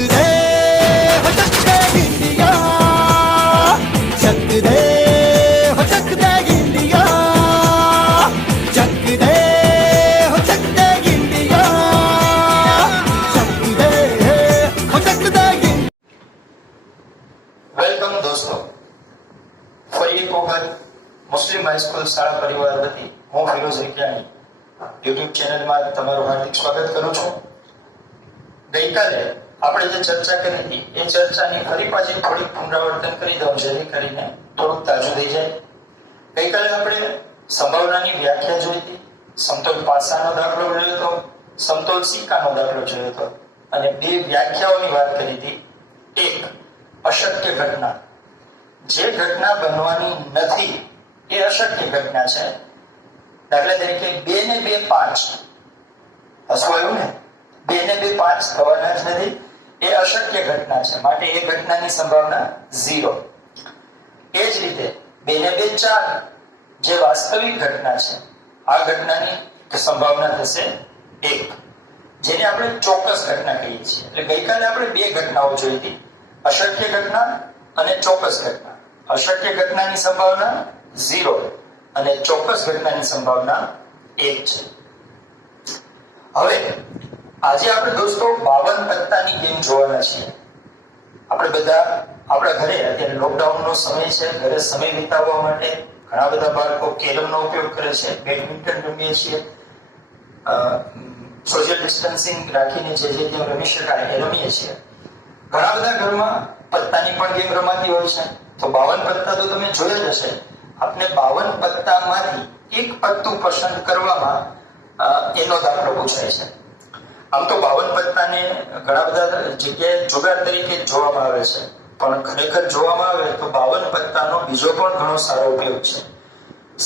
दे हो चक दे इंडिया, चक दे हो चक दे इंडिया, चक दे हो चक दे इंडिया, चक दे हो चक दे इंडिया। વેલકમ દોસ્તો, ફરી એક વખત મુસ્લિમ હાઈસ્કૂલ શાળા પરિવાર વતી હું ફિરોઝ રિકિયાની યુટ્યુબ ચેનલમાં તમારું હાર્દિક સ્વાગત કરું છું। ગઈકાલે આપણે જે ચર્ચા કરી હતી એ ચર્ચાની ફરી પાછી થોડીક પુનરાવર્તન કરી દઉં જેથી કરીને થોડુંક તાજું થઈ જાય। ગઈકાલે આપણે સંભાવનાની વ્યાખ્યા જોઈ હતી, સમતોલ પાસાનો દાખલો જોયો હતો, સમતોલ સિક્કાનો દાખલો જોયો હતો અને બે વ્યાખ્યાઓની વાત કરી હતી। એક, અશક્ય ઘટના, જે ઘટના બનવાની નથી એ અશક્ય ઘટના છે। દાખલા તરીકે 2 ને 2 5, હસવાયું ને, 2 ને 2 5 થવાના જ નથી, એ અશક્ય ઘટના છે, માટે એ ઘટનાની સંભાવના 0। એ જ રીતે 2 ને 2 4 જે વાસ્તવિક ઘટના છે, આ ઘટનાની સંભાવના થશે 1, જેને આપણે ચોક્કસ ઘટના કહીએ છીએ। એટલે ગઈકાલે આપણે બે ઘટનાઓ જોઈ હતી, અશક્ય ઘટના અને ચોક્કસ ઘટના। અશક્ય ઘટનાની સંભાવના 0 અને ચોક્કસ ઘટનાની સંભાવના 1 છે। હવે આજે આપણે દોસ્તો 52 પત્તાની ગેમ જોવાના છીએ। આપણે બધા આપણા ઘરે અત્યારે લોકડાઉનનો સમય છે, ઘરે સમય વિતાવવા માટે ઘણા બધા બાળકો કેરમનો ઉપયોગ કરે છે, બેડમિન્ટન રમીએ છીએ, સોશિયલ ડિસ્ટન્સિંગ રાખીને જે ગેમ રમી શકાય એ રમીએ છીએ। ઘણા બધા ઘરમાં પત્તાની પણ ગેમ રમાતી હોય છે। તો 52 પત્તા તો તમે જોયા જ હશે। આપણે 52 પત્તામાંથી એક પત્તું પસંદ કરવામાં એનો દાખલો પૂછાય છે। આમ તો 52 પત્તાને ઘણા બધા જગ્યાએ જુગાર તરીકે જોવામાં આવે છે, પણ ખરેખર જોવામાં આવે તો 52 પત્તાનો બીજો પણ ઘણો સારો ઉપયોગ છે।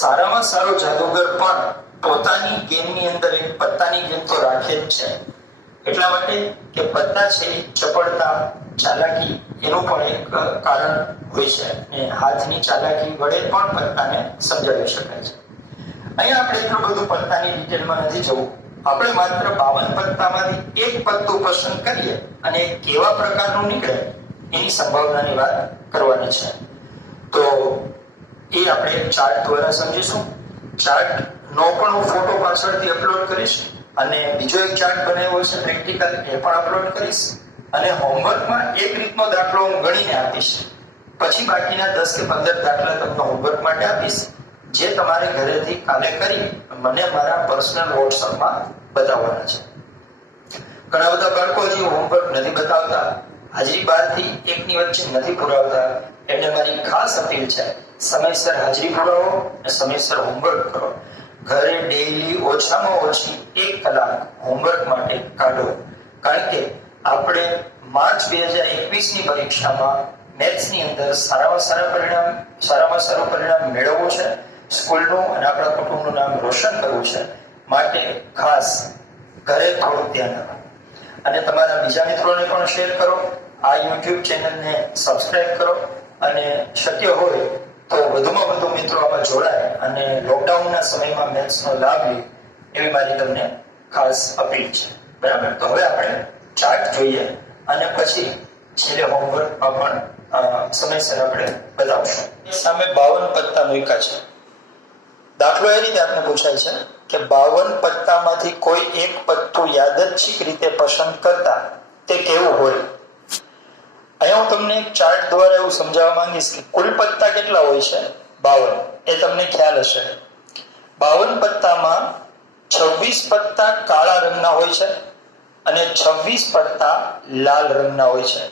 સારામાં સારો જાદુગર પણ પોતાની ગેમની અંદર એક પત્તાની ગેમ તો રાખે જ છે, એટલા માટે કે પત્તા છે ચપળતા, ચાલાકી એનું પણ એક કારણ હોય છે અને હાથની ચાલાકી વડે પણ પત્તાને સમજાવી શકાય છે। અહીંયા આપણે એટલું બધું પત્તાની ડિટેલમાં નથી જવું, આપણે માત્ર 52 પત્તામાંથી એક પત્તું પસંદ કરીએ અને કેવા પ્રકારનું નીકળે એની સંભાવનાની વાત કરવાની છે। તો એ આપણે એક ચાર્ટ દ્વારા સમજીશું। ચાર્ટનો પણ હું ફોટો પાછળથી અપલોડ કરીશ અને બીજો એક ચાર્ટ બનાવ્યો છે પ્રેક્ટિકલ, એ પણ અપલોડ કરીશ અને હોમવર્કમાં એક રીતનો દાખલો હું ગણીને આપીશ, પછી બાકીના 10 કે 15 દાખલા તમને હોમવર્ક માટે આપીશ, જે તમારે ઘરેથી કાલે કરી મને મારા પર્સનલ વોટ્સઅપમાં બતાવવાના છે। ઘણા બધા બાળકો હજી હોમવર્ક નથી બતાવતા, હાજરી 12 થી 1 ની વચ્ચે નથી પુરાવતા, એટલે મારી ખાસ અપીલ છે, સમયસર હાજરી પુરાવો અને સમયસર હોમવર્ક કરો। ઘરે ડેઈલી ઓછામાં ઓછી 1 કલાક હોમવર્ક માટે કાઢો, કારણ કે આપણે માર્ચ 2021 ની પરીક્ષામાં મેથ્સની અંદર સારામાં સારું પરિણામ મેળવવું છે, સ્કૂલનું અને આપણા કુટુંબનું નામ રોશન કરવું છે, માટે ખાસ ઘરે થોડુંક ધ્યાન આપો અને તમારા બીજા મિત્રોને પણ શેર કરો, આ યુટ્યુબ ચેનલને સબસ્ક્રાઇબ કરો અને શક્ય હોય તો વધુમાં વધુ મિત્રો આમાં જોડાય અને લોકડાઉનના સમયમાં મેથ્સનો લાભ લે એવી મારી તમને ખાસ અપીલ છે। બરાબર, તો હવે આપણે ચાર્ટ જોઈએ અને પછી છેલ્લે હોમવર્કમાં પણ સમયસર આપણે બતાવશું। સામે 52 પત્તા મૂક્યા છે। દાખલો એ રીતે આપણે પૂછાય છે કે 52 પત્તામાંથી કોઈ એક પત્તું યાદચ્છિક રીતે પસંદ કરતા તે કેવું હોય। અહીંયા હું તમને એક ચાર્ટ દ્વારા એવું સમજાવવા માંગીશ કે કુલ પત્તા કેટલા હોય છે, 52, એ તમને ખ્યાલ હશે। 52 પત્તામાં 26 પત્તા કાળા રંગના હોય છે અને 26 પત્તા લાલ રંગના હોય છે।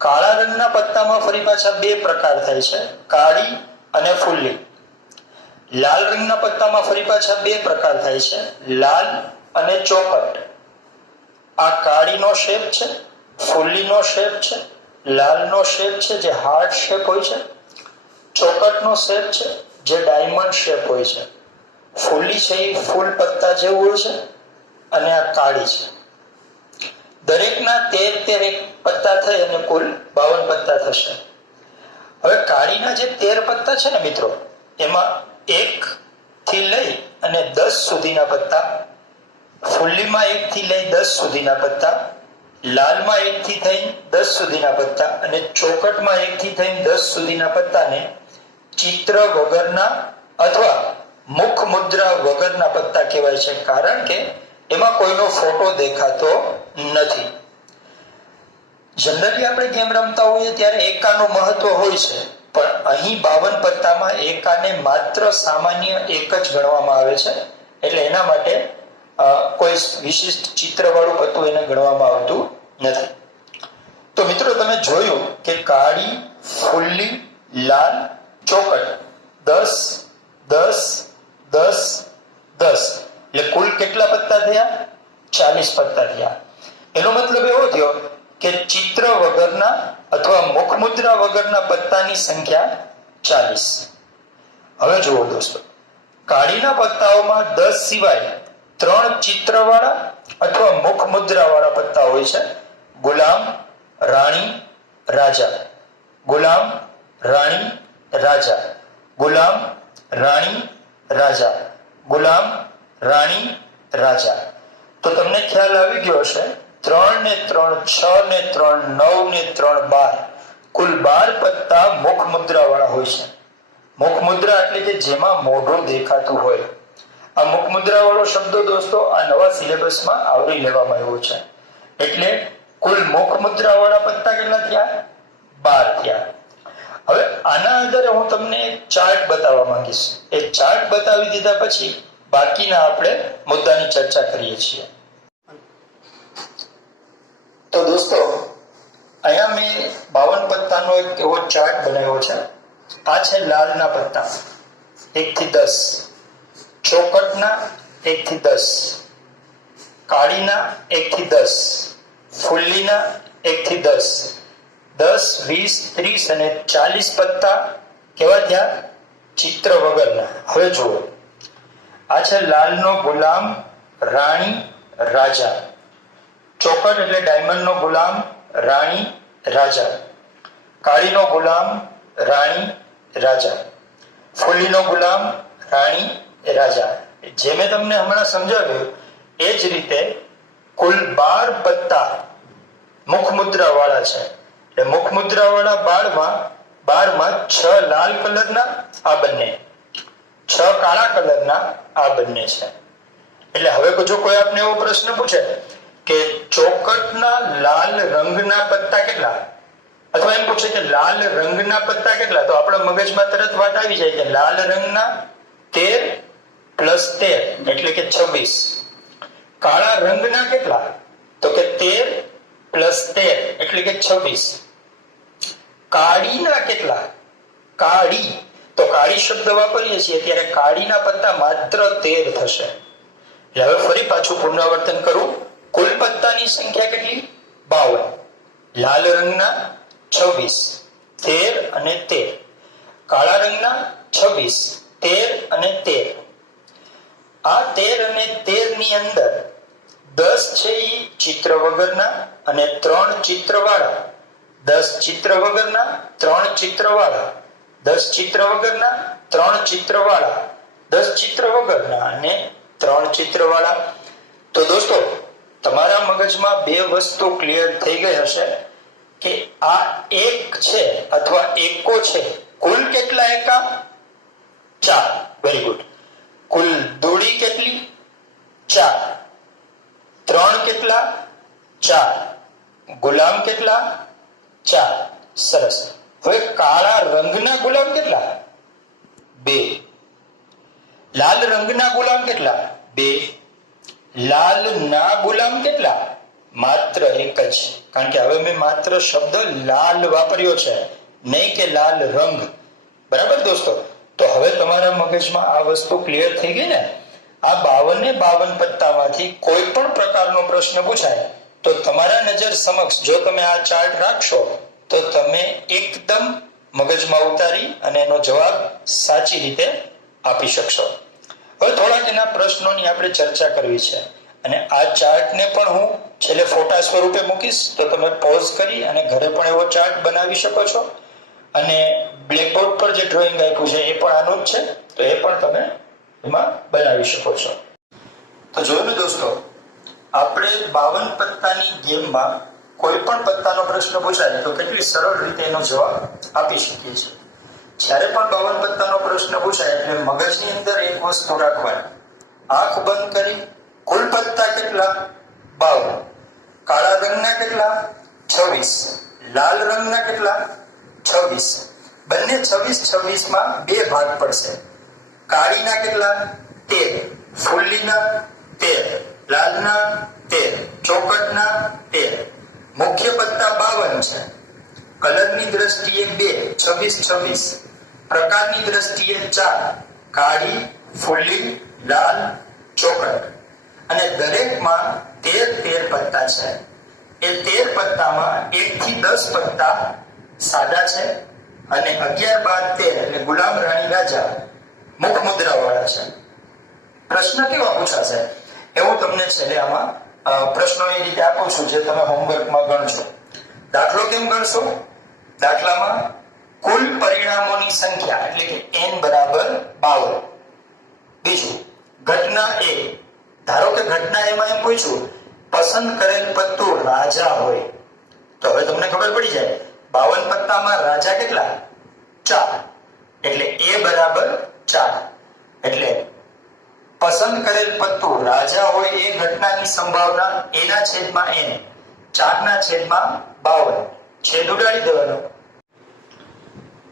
કાળા રંગના પત્તામાં ફરી પાછા બે પ્રકાર થાય છે, કાળી અને ફુલ્લી। લાલ રંગના પત્તામાં ફરી પાછા બે પ્રકાર થાય છે, લાલ અને ચોકટ। આ કાળીનો શેપ છે, ફુલ્લીનો શેપ છે, લાલનો શેપ છે જે હાર્ટ શેપ હોય છે, ચોકટનો શેપ છે જે ડાયમંડ શેપ હોય છે, ફુલ્લી છે એ ફૂલ પત્તા જેવું હોય છે અને આ કાળી છે। દરેકના 13 પત્તા થઈ અને કુલ 52 પત્તા થશે। હવે કાળીના જે 13 પત્તા છે ને મિત્રો, એમાં 1 થી લઈ અને 10 સુધીના પત્તા, ફુલ્લીમાં 1 થી લઈ 10 સુધીના પત્તા, લાલમાં 1 થી થઈને 10 સુધીના પત્તા અને ચોકટમાં 1 થી થઈને 10 સુધીના પત્તાને ચિત્ર વગરના અથવા મુખ મુદ્રા વગરના પત્તા કહેવાય છે, કારણ કે એમાં કોઈનો ફોટો દેખાતો નથી. જનરલી આપણે ગેમ રમતા હોઈએ ત્યારે એકાનું મહત્વ હોય છે, પણ અહીં 52 પત્તામાં એકાને માત્ર સામાન્ય એક જ ગણવામાં આવે છે, એટલે એના માટે કોઈ વિશિષ્ટ ચિત્રવાળું પત્તું એને ગણવામાં આવતું નથી. તો મિત્રો તમે જોયું કે કાળી, ફુલ્લી, લાલ, ચોકટ 10 10 10 10 એટલે કુલ કેટલા પત્તા થયા? 40 પત્તા થયા. એનો મતલબ એવો થયો કે ચિત્ર વગરના અથવા મુખ મુદ્રા વગરના પત્તાની સંખ્યા 40. હવે જુઓ દોસ્તો, કાળીના પત્તાઓમાં 10 સિવાય 3 ચિત્રવાળા અથવા મુખ મુદ્રાવાળા પત્તા હોય છે: ગુલામ, રાણી, રાજા. ગુલામ, રાણી, રાજા. ગુલામ, રાણી, રાજા. ગુલામ, રાણી, રાજા. તો તમને ખ્યાલ આવી ગયો હશે. 3 ને 3 6 ને 3 9 ને 3 12 કુલ 12 પત્તા મુખ મુદ્રા વાળા હોય છે. મુખ મુદ્રા એટલે કે જેમાં મોઢું દેખાતું હોય. આ મુખ મુદ્રા વાળો શબ્દ દોસ્તો આ નવા સિલેબસમાં આવરી લેવામાં આવ્યો છે. એટલે કુલ મુખ મુદ્રા વાળા પત્તા કેટલા થયા? 12 થયા. હવે આના આધારે હું તમને એક ચાર્ટ બતાવવા માંગીશ. એ ચાર્ટ બતાવી દીધા પછી બાકીના આપણે મુદ્દાની ચર્ચા કરીએ છીએ. તો દોસ્તો, અહીંયા મેં 52 પત્તાનો એક એવો ચાર્ટ બનાવ્યો છે. આ છે લાલના પત્તા 1 થી 10, ચોકટના 1 થી 10, કાળીના 1 થી 10, ફુલ્લીના 1 થી 10, 10, 20, 30 અને 40 પત્તા કેવા થયા? ચિત્ર વગરના. હવે જુઓ, આ છે લાલનો ગુલામ, રાણી, રાજા. ચોકટ એટલે ડાયમંડનો ગુલામ, રાણી, રાજા. કાળીનો ગુલામ, રાણી, રાજા. ફૂલીનો ગુલામ, રાણી, રાજા. જે મેં તમને હમણાં સમજાવ્યું એ જ રીતે કુલ 12 પત્તા મુખ મુદ્રા વાળા છે. એટલે મુખ મુદ્રા વાળા 12માં 6 લાલ કલરના, આ બંને 6 કાળા કલરના, આ બંને છે. એટલે હવે જો કોઈ આપને એવો પ્રશ્ન પૂછે કે ચોકટના લાલ રંગના પત્તા કેટલા, અથવા એમ પૂછે કે લાલ રંગના પત્તા કેટલા, તો આપણા મગજમાં તરત વાત આવી જાય કે લાલ રંગના 13 પ્લસ 13 એટલે કે 26. કાળા રંગના કેટલા? તો કે 13 પ્લસ 13 એટલે કે 26. કાળીના કેટલા? કાળી, તો કાળી શબ્દ વાપરીએ છીએ ત્યારે કાળીના પત્તા માત્ર 13 થશે. એટલે હવે ફરી પાછું પુનરાવર્તન કરું. કુલ પત્તાની સંખ્યા કેટલી? 52. લાલ રંગના 26, 13 અને 13. કાળા રંગના 26, 13 અને 13. આ 13 અને 13 ની અંદર 10 છે એ ચિત્ર વગરના અને 3 ચિત્રવાળા. 10 ચિત્ર વગરના, 3 ચિત્રવાળા. 10 ચિત્ર વગરના, 3 ચિત્રવાળા. 10 ચિત્ર વગરના અને 3 ચિત્રવાળા. તો દોસ્તો, તમારા મગજમાં બે વસ્તુ ક્લિયર થઈ ગઈ હશે કે આ એક છે અથવા એકો છે. કુલ કેટલા એકા? 4. Very good. કુલ દોડી કેટલી? 4. 3 કેટલા? 4. ગુલામ કેટલા? 4. સરસ. હવે કાળા રંગના ગુલામ કેટલા? 2. લાલ રંગના ગુલામ કેટલા? 2. લાલ ના ગુલામ કેટલા? માત્ર એક જ. કારણ કે હવે મેં માત્ર શબ્દ લાલ વાપર્યો છે, નહીં કે લાલ રંગ. બરાબર દોસ્તો? તો હવે તમારા મગજમાં આ વસ્તુ ક્લિયર થઈ ગઈ ને? આ 52 પત્તામાંથી કોઈ પણ પ્રકારનો પ્રશ્ન પૂછાય તો તમારા નજર સમક્ષ જો તમે આ ચાર્ટ રાખશો તો તમે એકદમ મગજમાં ઉતારી અને એનો જવાબ સાચી રીતે આપી શકશો. હવે થોડાક એના પ્રશ્નોની આપણે ચર્ચા કરવી છે અને આ ચાર્ટને પણ હું છેલ્લે ફોટા સ્વરૂપે મૂકીશ, તો તમે પોઝ કરી અને ઘરે પણ એવો ચાર્ટ બનાવી શકો છો. અને બ્લેકબોર્ડ પર જે ડ્રોઈંગ આપ્યું છે એ પણ આનું જ છે, તો એ પણ તમે એમાં બનાવી શકો છો. તો જોયું ને દોસ્તો, આપણે 52 પત્તાની ગેમમાં કોઈ પણ પત્તાનો પ્રશ્ન પૂછાય તો કેટલી સરળ રીતે એનો જવાબ આપી શકીએ છીએ. જ્યારે પણ 52 પત્તાનો પ્રશ્ન પૂછાય એટલે મગજની અંદર એક વસ્તુ રાખવાની, આંખ બંધ કરી કુલ પત્તા કેટલા? 52. કાળા રંગના કેટલા? 26. લાલ રંગના કેટલા? 26. બંને 26 માં બે ભાગ પડશે. કાળીના કેટલા? 13. ફૂલીના 13. લાલના 13. ચોકટના 13. મુખ્ય પત્તા 52 છે. કલરની દ્રષ્ટિએ 2, 26. પ્રકારની દ્રષ્ટિએ 4, કાળી, ફૂલી, લાલ, ચોકટ. અને દરેકમાં 13 પત્તા છે. એ 13 પત્તામાં 1 થી 10 પત્તા સાદા છે અને 11, 12, 13 એટલે ગુલામ રાણી રાજા મુખ મુદ્રા વાળા છે. પ્રશ્ન કેવા પૂછાશે એ હું તમને છેલ્લે આમાં પ્રશ્નો એ રીતે આપું છું જે તમે હોમવર્કમાં ગણશો. દાખલો કેમ ગણશો? દાખલામાં કુલ પરિણામોની સંખ્યા એટલે કે n બરાબર 52. બીજું, ઘટના A. ધારો કે ઘટના એમાં એમ પૂછ્યું પસંદ કરેલ પત્તું રાજા હોય તો હવે તમને ખબર પડી જાય 52 પત્તામાં રાજા કેટલા? 4. એટલે A બરાબર 4. એટલે પસંદ કરેલ પત્તું રાજા હોય એ ઘટનાની સંભાવના એના છેદમાં n, 4 ના છેદમાં 52. છેદ ઉડાડી દેવાનો.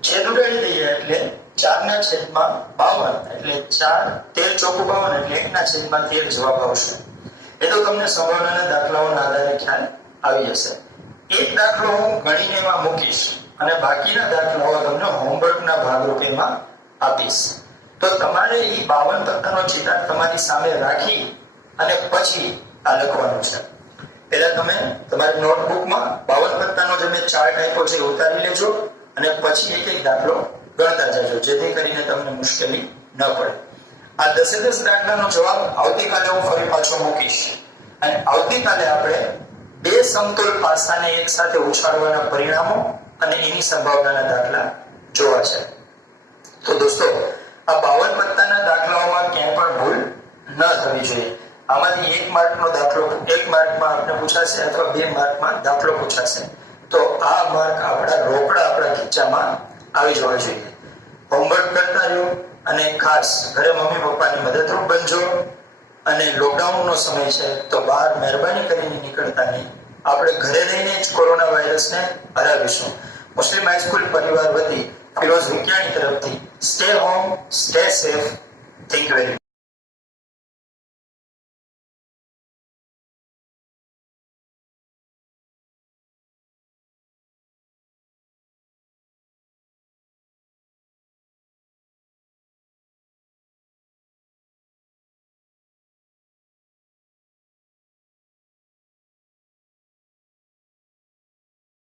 છેદ ઉડાડી દઈએ એટલે 4 ના છેદમાં 52 એટલે 4, 13 ચોકું 52 એટલે 1 ના છેદમાં 13 જવાબ આવશે. એ તો તમને સંભાવનાના દાખલાઓના આધારે ખ્યાલ આવી જશે. એક દાખલો હું ગણીને એમાં મૂકીશ અને બાકીના દાખલાઓ તમને હોમવર્કના ભાગરૂપેમાં આપીશ. તો તમારે એ 52 પત્તાનો ચિતાર તમારી સામે રાખી અને પછી આ લખવાનું છે. પહેલા તમે તમારી નોટબુકમાં 52 પત્તાનો જે મેં ચાર્ટ આપ્યો છે ઉતારી લેજો અને પછી એક એક દાખલો ગણતા જજો જેથી કરીને તમને મુશ્કેલી ન પડે. આ 10 દાખલાનો જવાબ આવતીકાલે હું ફરી પાછો મૂકીશ અને આવતીકાલે આપણે બે સમતોલ પાસાને એક સાથે ઉછાળવાના પરિણામો અને એની સંભાવનાના દાખલા જોવા છે. તો દોસ્તો આ 52 પત્તાના દાખલાઓમાં ક્યાંય પણ ભૂલ ન થવી જોઈએ. આમાંથી 1 માર્કનો દાખલો 1 માર્કમાં આપણે પૂછાશે અથવા 2 માર્કમાં દાખલો પૂછાશે. તો આ માર્ક આપણા રોકડા આપણા ખીચામાં આવી જવા જોઈએ. હોમવર્ક કરતા રહ્યો અને ખાસ ઘરે મમ્મી પપ્પાની મદદરૂપ બનજો. અને લોકડાઉનનો સમય છે તો બહાર મહેરબાની કરીને નીકળતા નહીં. આપણે ઘરે રહીને જ કોરોના વાયરસને હરાવીશું. મુસ્લિમ હાઈસ્કૂલ પરિવાર વતી ફિરોઝ વિજ્ઞાની તરફથી stay home, stay safe. Thank you very much.